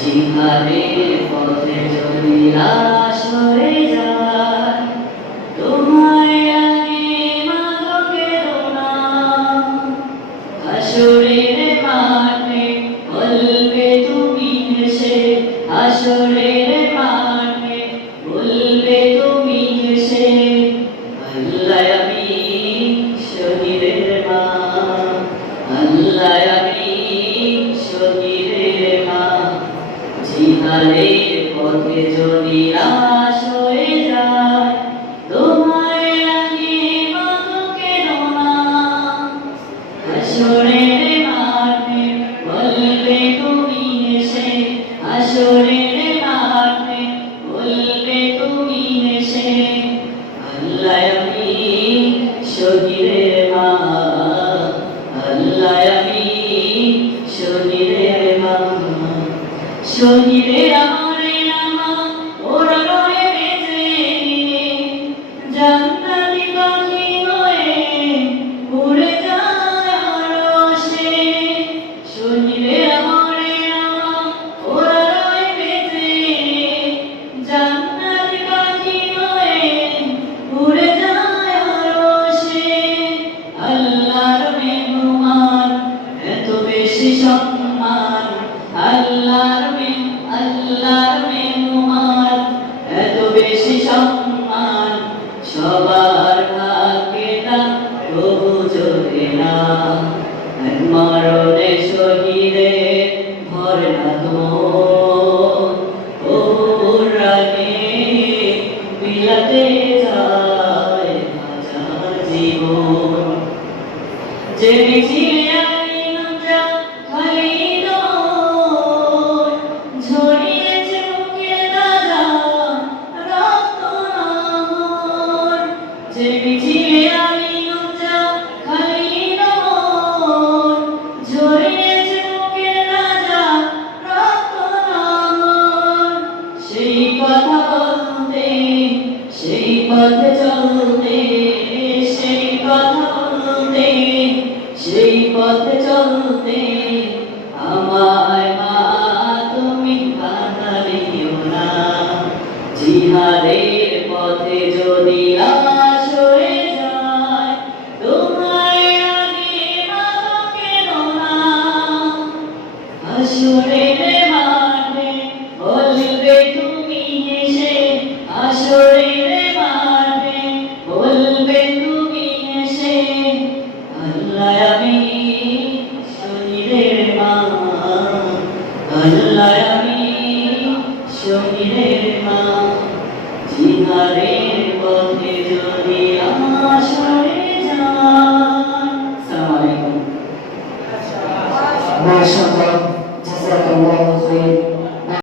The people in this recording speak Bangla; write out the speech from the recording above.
জিহাদের পথে যদি লাশ হয়ে যায়, তোমায় আগে মাগো কেঁদো না। হাসরের মাঠে বলবে তুমি হেসে, হাসরের মাঠে বলবে তুমি হেসে, আল্লাহ আমি শহীদের মা, আল্লাহ আমি শহীদের মা। জিহাদের পথে যদি লাশ হয়ে যায়, তোমায় আগে মাগো কেঁদো না। হাসরের মাঠে বলবে তুমি হেসে, হাসরের মাঠে বলবে তুমি হেসে, আল্লাহ আমি শহীদের মা, আল্লাহ আমি শহীদের মা। শহীদের আমারে নামা ওরা রয়ে বেঁচে, জান্নাতি পাখি হয়ে উড়ে যায় আরশে। শহীদের আমারে নামা ওরা রয়ে বেঁচে, জান্নাতি পাখি হয়ে উড়ে যায় আরশে। আল্লাহর মেহমান এত বেশি সম্মান, আল্লাহর মেহমান এত বেশি সম্মান, সবার ভাগ্যে তা তবু জোটে না। এক মরণে শহীদের ভরে না মন, ওর রাগে বিলাতে যায় হাজার জীবন। যে মিছিলে আমি নামটা খালি নয়, ঝরিয়েছে বুকে তাজা রক্ত নামর। যে মিছিলে আমি নামটা খালি নয়, ঝরিয়েছে বুকে তাজা রক্ত নামর। সেই কথা বলতে, সেই পথে চলতে, সেই কথা বলতে, সেই পথে চলতে, আমায় মা তুমি বাধা দিও না। জিহাদের পথে যদি লাশ হয়ে যায়, তোমায় আগে মাগো কেঁদো না। হাসরের মাঠে বলবে তুমি হেসে, হাসরের মাঠে বলবে তুমি হেসে, আল্লাহ আমি শহীদের মা, আল্লাহ আমি শহীদের মা। জিহাদের পথে যদি লাশ হয়ে যায়। আসসালামু আলাইকুম। মাশাআল্লাহ, জাযাকাল্লাহু খাইর।